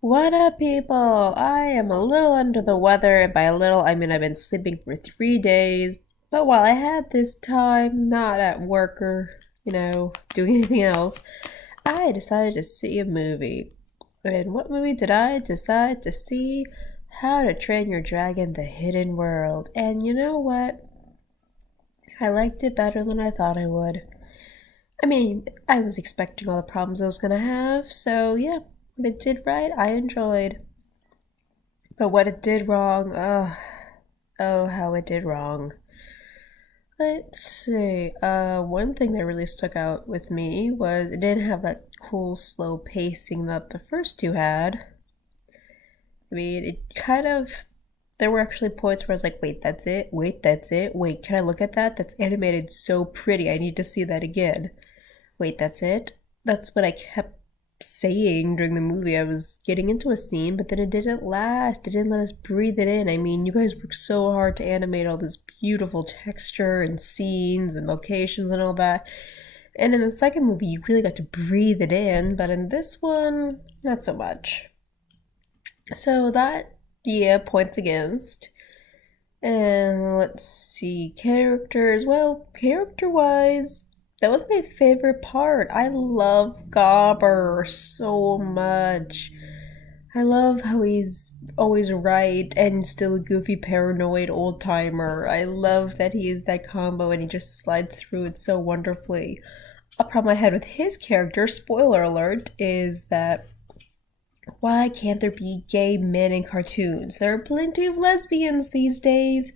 What up, people? I am a little under the weather, and by a little, I mean I've been sleeping for 3 days. But while I had this time, not at work or, doing anything else, I decided to see a movie. And what movie did I decide to see? How to Train Your Dragon: The Hidden World. And you know what? I liked it better than I thought I would. I mean, I was expecting all the problems I was gonna have, so yeah, what it did right, I enjoyed. But what it did wrong, oh, how it did wrong. Let's see. One thing that really stuck out with me was it didn't have that cool, slow pacing that the first two had. I mean, it kind of. There were actually points where I was like, wait, that's it? Wait, that's it? Wait, can I look at that? That's animated so pretty. I need to see that again. Wait, that's it? That's what I kept saying during the movie. I was getting into a scene, but then it didn't last. It didn't let us breathe it in. I mean, you guys worked so hard to animate all this beautiful texture and scenes and locations and all that. And in the second movie, you really got to breathe it in, but in this one, not so much. So that, yeah, points against. And let's see, characters. Well, character wise, that was my favorite part. I love Gobber so much. I love how he's always right and still a goofy, paranoid old timer. I love that he is that combo and he just slides through it so wonderfully. A problem I had with his character, spoiler alert, is that why can't there be gay men in cartoons? There are plenty of lesbians these days,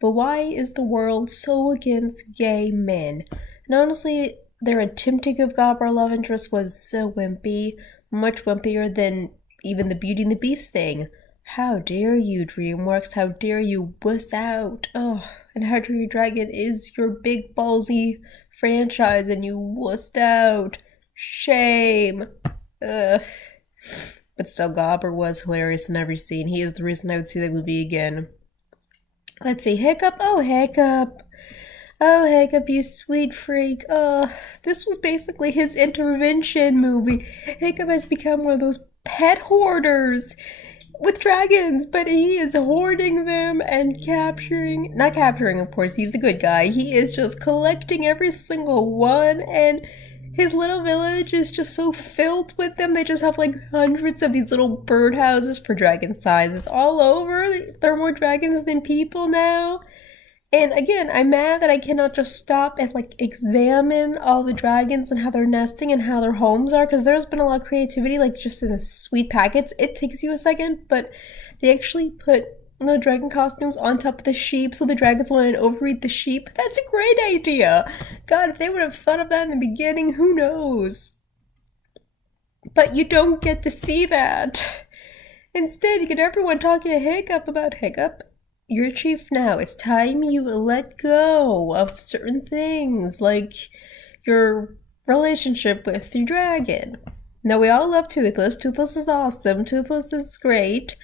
but why is the world so against gay men? And honestly, their attempting of Gobber love interest was so wimpy, much wimpier than even the Beauty and the Beast thing. How dare you, DreamWorks? How dare you wuss out? Oh, and How to Train Your Dragon is your big ballsy franchise, and you wussed out. Shame. Ugh. But still, Gobber was hilarious in every scene. He is the reason I would see the movie again. Let's see, Hiccup. Oh, Hiccup. Oh, Hiccup, you sweet freak. This was basically his intervention movie. Hiccup has become one of those pet hoarders with dragons, but he is hoarding them and capturing, not capturing, of course, he's the good guy. He is just collecting every single one, and his little village is just so filled with them. They just have like hundreds of these little birdhouses for dragon sizes all over. There are more dragons than people now. And again, I'm mad that I cannot just stop and like examine all the dragons and how they're nesting and how their homes are, because there's been a lot of creativity, like just in the sweet packets. It takes you a second, but they actually put the dragon costumes on top of the sheep so the dragons won't overeat the sheep. That's a great idea. God, if they would have thought of that in the beginning, who knows? But you don't get to see that. Instead, you get everyone talking to Hiccup about Hiccup. You're chief now. It's time you let go of certain things, like your relationship with your dragon. Now, we all love Toothless. Toothless is awesome. Toothless is great.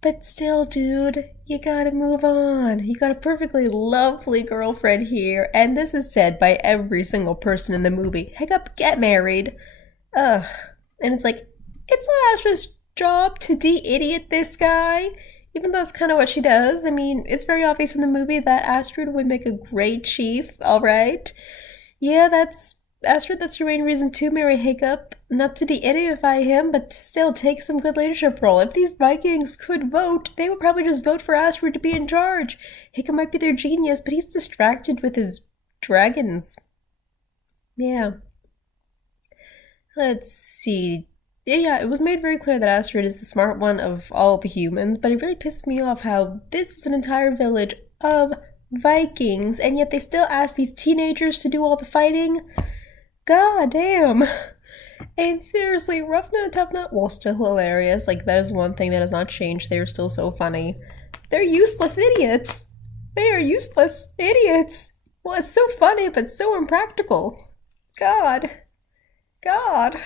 But still, dude, you gotta move on. You got a perfectly lovely girlfriend here, and this is said by every single person in the movie. Hiccup, get married. Ugh. And it's like, it's not Astra's job to de-idiot this guy, even though that's kind of what she does. I mean, it's very obvious in the movie that Astrid would make a great chief, alright? Yeah, Astrid, that's your main reason to marry Hiccup. Not to de-idiotify him, but to still take some good leadership role. If these Vikings could vote, they would probably just vote for Astrid to be in charge. Hiccup might be their genius, but he's distracted with his dragons. Yeah. Let's see. Yeah, it was made very clear that Astrid is the smart one of all the humans, but it really pissed me off how this is an entire village of Vikings, and yet they still ask these teenagers to do all the fighting. God damn. And seriously, Rough Nut, Tough Nut, well, still hilarious. Like, that is one thing that has not changed. They are still so funny. They're useless idiots. They are useless idiots. Well, it's so funny, but so impractical. God. God.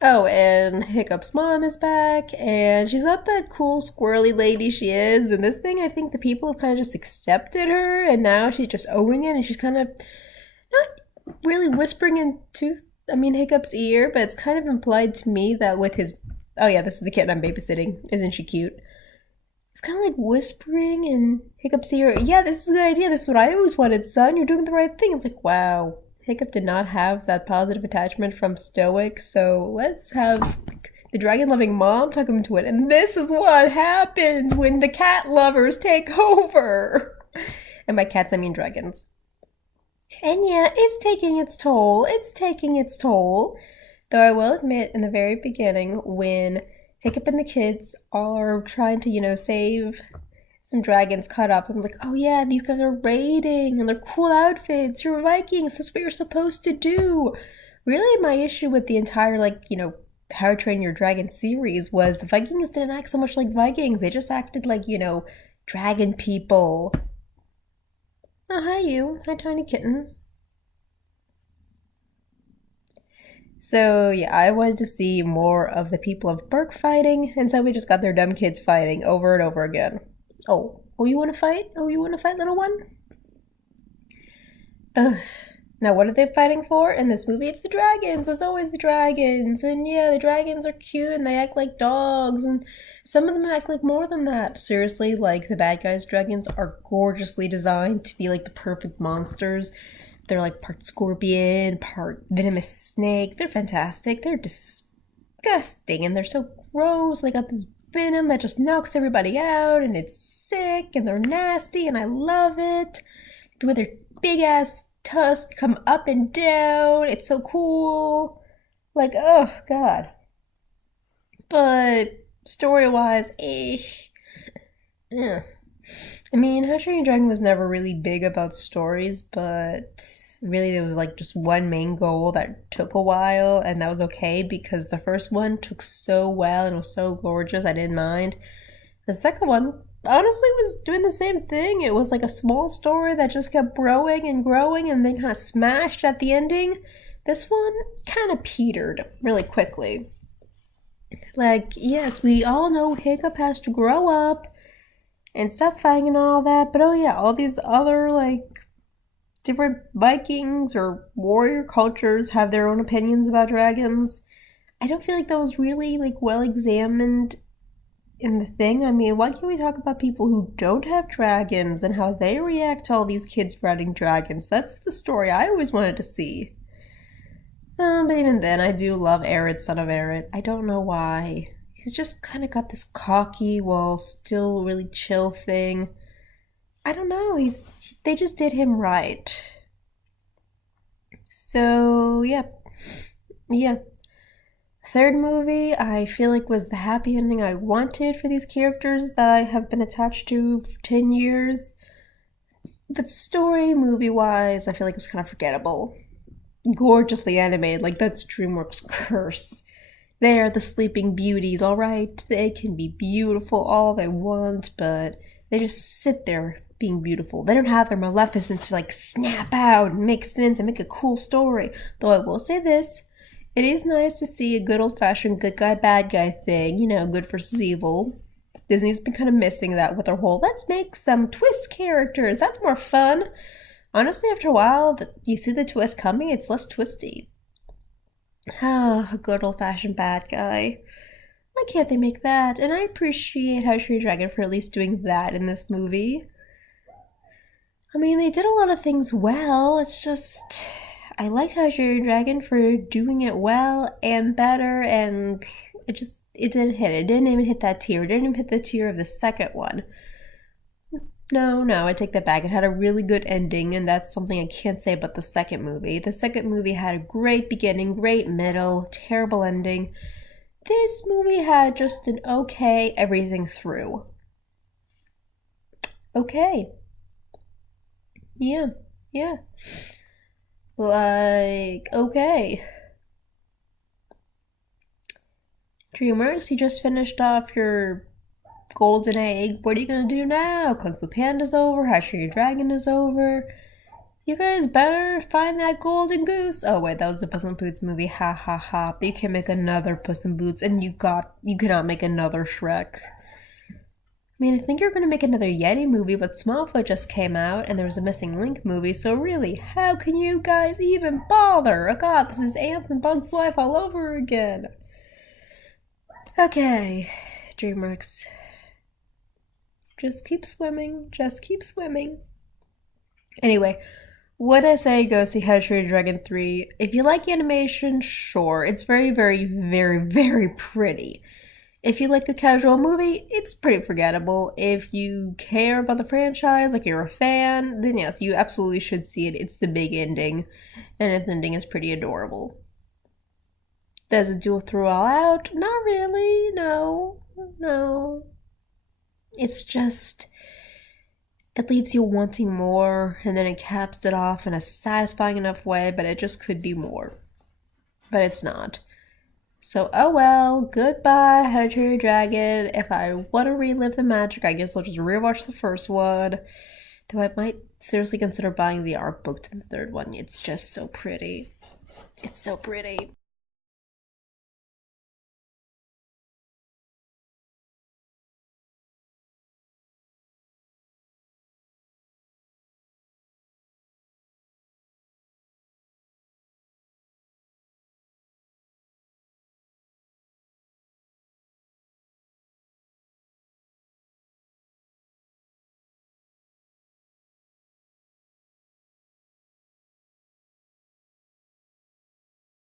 Oh, and Hiccup's mom is back, and she's not that cool squirrely lady she is. And this thing, I think the people have kind of just accepted her, and now she's just owning it, and she's kind of not really whispering into, Hiccup's ear, but it's kind of implied to me that with his Oh yeah, this is the kitten I'm babysitting. Isn't she cute? It's kind of like whispering and Hiccup's ear. Yeah, this is a good idea. This is what I always wanted, son. You're doing the right thing. It's like, wow. Hiccup did not have that positive attachment from Stoic, so let's have the dragon loving mom talk him into it. And this is what happens when the cat lovers take over. And by cats, I mean dragons. And yeah, it's taking its toll. It's taking its toll. Though I will admit, in the very beginning, when Hiccup and the kids are trying to, save some dragons caught up, I'm like, oh yeah, these guys are raiding and they're cool outfits. You're Vikings. That's what you're supposed to do. Really, my issue with the entire, How to Train Your Dragon series was the Vikings didn't act so much like Vikings. They just acted like, dragon people. Oh, hi you. Hi, tiny kitten. So, yeah, I wanted to see more of the people of Burke fighting, and so we just got their dumb kids fighting over and over again. Oh, you want to fight? Oh, you want to fight, little one? Ugh. Now, what are they fighting for in this movie? It's the dragons. It's always the dragons. And yeah, the dragons are cute and they act like dogs. And some of them act like more than that. Seriously, like the bad guys' dragons are gorgeously designed to be like the perfect monsters. They're like part scorpion, part venomous snake. They're fantastic. They're disgusting and they're so gross. They got this venom that just knocks everybody out and it's sick and they're nasty and I love it. The way their big ass tusks come up and down. It's so cool. Like, oh god. But story-wise, yeah. I mean, How to Train Your Dragon was never really big about stories, but really there was like just one main goal that took a while, and that was okay because the first one took so well and was so gorgeous, I didn't mind. The second one honestly was doing the same thing. It was like a small story that just kept growing and growing and then kind of smashed at the ending. This one kind of petered really quickly. Like, yes, we all know Hiccup has to grow up and stop fighting and all that, but oh yeah, all these other like different Vikings or warrior cultures have their own opinions about dragons. I don't feel like that was really like well examined in the thing. I mean, why can't we talk about people who don't have dragons and how they react to all these kids riding dragons? That's the story I always wanted to see. But even then, I do love Arid, son of Arid. I don't know why. He's just kind of got this cocky while still really chill thing. I don't know. They just did him right. So yeah. Third movie, I feel like was the happy ending I wanted for these characters that I have been attached to for 10 years. But story, movie-wise, I feel like it was kind of forgettable. Gorgeously animated, like that's DreamWorks' curse. They are the Sleeping Beauties, alright? They can be beautiful all they want, but they just sit there being beautiful. They don't have their Maleficent to like snap out and make sense and make a cool story. Though I will say this, it is nice to see a good old-fashioned good guy, bad guy thing, good versus evil. Disney's been kind of missing that with their whole, let's make some twist characters, that's more fun. Honestly, after a while, you see the twist coming, it's less twisty. Ah, a good old-fashioned bad guy. Why can't they make that? And I appreciate How to Train Your Dragon for at least doing that in this movie. I mean, they did a lot of things well, it's just I liked How to Train Your Dragon for doing it well and better, and it didn't hit. It didn't even hit that tier. It didn't even hit the tier of the second one. No, I take that back. It had a really good ending, and that's something I can't say about the second movie. The second movie had a great beginning, great middle, terrible ending. This movie had just an okay everything through. Okay. Yeah. Like, okay. DreamWorks, you just finished off your Golden Egg. What are you gonna do now? Kung Fu Panda's over. How to Train Your Dragon is over. You guys better find that golden goose. Oh wait, that was the Puss in Boots movie. Ha ha ha. But you can't make another Puss in Boots, and you cannot make another Shrek. I mean, I think you're going to make another Yeti movie, but Smallfoot just came out, and there was a Missing Link movie, so really, how can you guys even bother? Oh god, this is Ants and Bugs Life all over again. Okay, DreamWorks. Just keep swimming. Just keep swimming. Anyway, would I say go see How to Train Your Dragon 3? If you like animation, sure. It's very, very, very, very pretty. If you like a casual movie, it's pretty forgettable. If you care about the franchise, like you're a fan, then yes, you absolutely should see it. It's the big ending, and its ending is pretty adorable. Does it do through all out? Not really. No. No. It's just it leaves you wanting more, and then it caps it off in a satisfying enough way, but it just could be more. But it's not. So, oh well, goodbye, How to Train Your Dragon. If I want to relive the magic, I guess I'll just rewatch the first one. Though I might seriously consider buying the art book to the third one. It's just so pretty. It's so pretty.